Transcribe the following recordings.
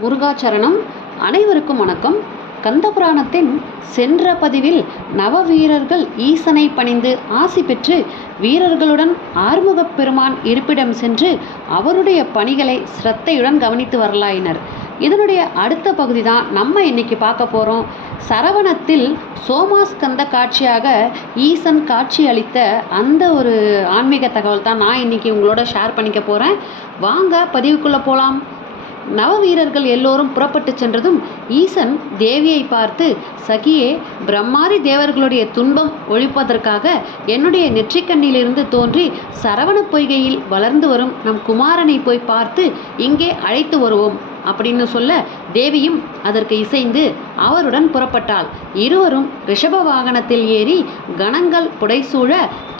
முருகாச்சரணம். அனைவருக்கும் வணக்கம். கந்தபுராணத்தின் சென்ற பதிவில் நவவீரர்கள் ஈசனை பணிந்து ஆசி பெற்று வீரர்களுடன் ஆறுமுகப் பெருமான் இருப்பிடம் சென்று அவருடைய பணிகளை சிரத்தையுடன் கவனித்து வரலாயினர். இதனுடைய அடுத்த பகுதி தான் நம்ம இன்னைக்கு பார்க்க போகிறோம். சரவணத்தில் சோமாஸ்கந்த காட்சியாக ஈசன் காட்சி அளித்த அந்த ஒரு ஆன்மீக தகவல் தான் நான் இன்னைக்கு உங்களோட ஷேர் பண்ணிக்க போகிறேன். வாங்க பதிவுக்குள்ளே போகலாம். நவவீரர்கள் எல்லோரும் புறப்பட்டு சென்றதும் ஈசன் தேவியை பார்த்து, சகியே, பிரம்மாதி தேவர்களுடைய துன்பம் ஒழிப்பதற்காக என்னுடைய நெற்றிக்கண்ணிலிருந்து தோன்றி சரவண பொய்கையில் வளர்ந்து வரும் நம் குமாரனை போய் பார்த்து இங்கே அழைத்து வருவோம் அப்படின்னு சொல்ல, தேவியும் அதற்கு இசைந்து அவருடன் புறப்பட்டாள். இருவரும் ரிஷப வாகனத்தில் ஏறி கணங்கள் புடைசூழ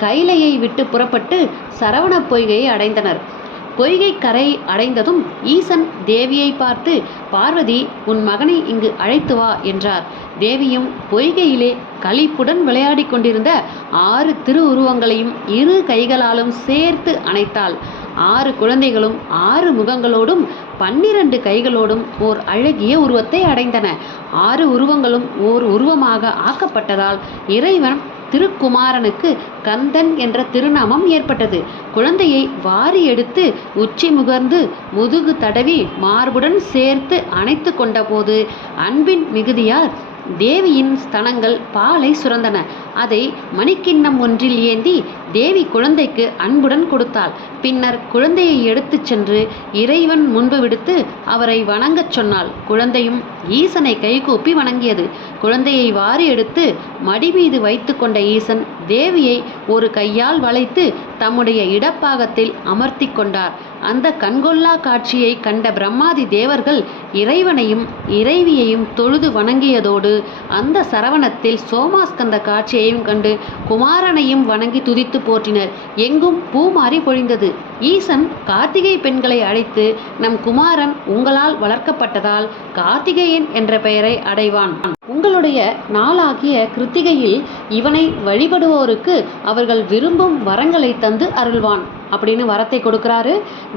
கைலையை விட்டு புறப்பட்டு சரவண பொய்கையை அடைந்தனர். பொய்கை கரை அடைந்ததும் ஈசன் தேவியை பார்த்து, பார்வதி, உன் மகனை இங்கு அழைத்து வா என்றார். தேவியும் பொய்கையிலே களிப்புடன் விளையாடி கொண்டிருந்த 6 திருவுருவங்களையும் இரு கைகளாலும் சேர்த்து அணைத்தாள். 6 குழந்தைகளும் 6 முகங்களோடும் 12 கைகளோடும் ஓர் அழகிய உருவத்தை அடைந்தன. 6 உருவங்களும் ஓர் உருவமாக ஆக்கப்பட்டதால் இறைவன் திருக்குமாரனுக்கு கந்தன் என்ற திருநாமம் ஏற்பட்டது. குழந்தையை வாரி எடுத்து உச்சி முகர்ந்து முதுகு தடவி மார்புடன் சேர்த்து அணைத்து கொண்டபோது அன்பின் மிகுதியால் தேவியின் ஸ்தனங்கள் பாலை சுரந்தன. அதை மணிக்கிண்ணம் ஒன்றில் ஏந்தி தேவி குழந்தைக்கு அன்புடன் கொடுத்தாள். பின்னர் குழந்தையை எடுத்துச் சென்று இறைவன் முன்பு விடுத்து அவரை வணங்கச் சொன்னாள். குழந்தையும் ஈசனை கைகூப்பி வணங்கியது. குழந்தையை வாரி எடுத்து மடி மீது வைத்து கொண்ட ஈசன் தேவியை ஒரு கையால் வளைத்து தம்முடைய இடப்பாகத்தில் அமர்த்தி கொண்டார். அந்த கண்கொள்ளா காட்சியை கண்ட பிரம்மாதி தேவர்கள் இறைவனையும் இறைவியையும் தொழுது வணங்கியதோடு அந்த சரவணத்தில் சோமாஸ்கந்த காட்சியையும் கண்டு குமாரனையும் வணங்கி துதித்து போற்றினர். எங்கும் பூமாரி பொழிந்தது. ஈசன் கார்த்திகை பெண்களை அழைத்து, நம் குமாரன் உங்களால் வளர்க்கப்பட்டதால் கார்த்திகேயன் என்ற பெயரை அடைவான். உங்களுடைய நாளாகிய கிருத்திகையில் இவனை வழிபடுவோருக்கு அவர்கள் விரும்பும் வரங்களை தந்து அருள்வான் அப்படின்னு வரத்தை கொடுக்கிறாரு.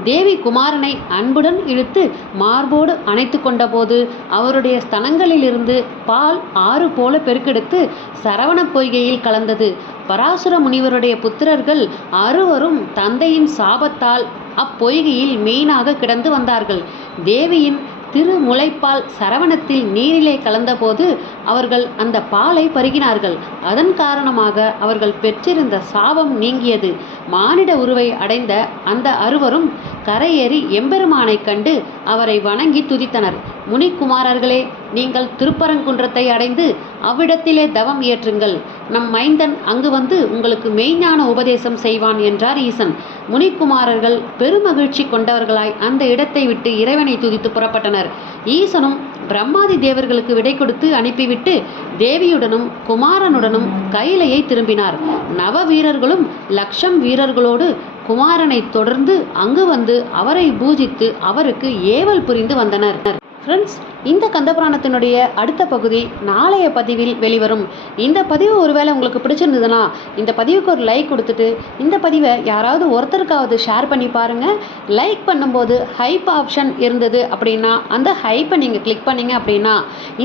தேவி குமாரனை அன்புடன் இழுத்து மார்போடு அணைத்து கொண்ட போது அவருடைய ஸ்தனங்களிலிருந்து பால் ஆறு போல பெருக்கெடுத்து சரவண பொய்கையில் கலந்தது. பராசுர முனிவருடைய புத்திரர்கள் 6வரும் தந்தையின் சாபத்தால் அப்பொய்கையில் மெயினாக கிடந்து வந்தார்கள். தேவியின் திருமுலைப்பால் சரவணத்தில் நீரிலே கலந்தபோது அவர்கள் அந்த பாலை பருகினார்கள். அதன் காரணமாக அவர்கள் பெற்றிருந்த சாபம் நீங்கியது. மானிட உருவை அடைந்த அந்த 6வரும் கரையேறி எம்பெருமானை கண்டு அவரை வணங்கி துதித்தனர். முனிக்குமாரர்களே, நீங்கள் திருப்பரங்குன்றத்தை அடைந்து அவ்விடத்திலே தவம் இயற்றுங்கள். நம் மைந்தன் அங்கு வந்து உங்களுக்கு மெய்ஞான உபதேசம் செய்வான் என்றார் ஈசன். முனிக்குமாரர்கள் பெருமகிழ்ச்சி கொண்டவர்களாய் அந்த இடத்தை விட்டு இறைவனை துதித்து புறப்பட்டனர். ஈசனும் பிரம்மாதி தேவர்களுக்கு விடை கொடுத்து அனுப்பிவிட்டு தேவியுடனும் குமாரனுடனும் கைலையை திரும்பினார். நவ வீரர்களும் 1,00,000 வீரர்களோடு குமாரனை தொடர்ந்து அங்கு வந்து அவரை பூஜித்து அவருக்கு ஏவல் புரிந்து வந்தனர். ஃப்ரெண்ட்ஸ், இந்த கந்தபுராணத்தினுடைய அடுத்த பகுதி நாளைய பதிவில் வெளிவரும். இந்த பதிவு ஒருவேளை உங்களுக்கு பிடிச்சிருந்ததுன்னா இந்த பதிவுக்கு ஒரு லைக் கொடுத்துட்டு இந்த பதிவை யாராவது ஒருத்தருக்காவது ஷேர் பண்ணி பாருங்கள். லைக் பண்ணும்போது ஹைப் ஆப்ஷன் இருந்தது அப்படின்னா அந்த ஹைப்பை நீங்கள் கிளிக் பண்ணிங்க அப்படின்னா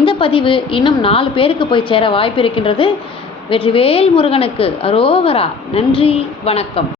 இந்த பதிவு இன்னும் 4 பேருக்கு போய் சேர வாய்ப்பு இருக்கின்றது. வெற்றிவேல் முருகனுக்கு அரோகரா. நன்றி, வணக்கம்.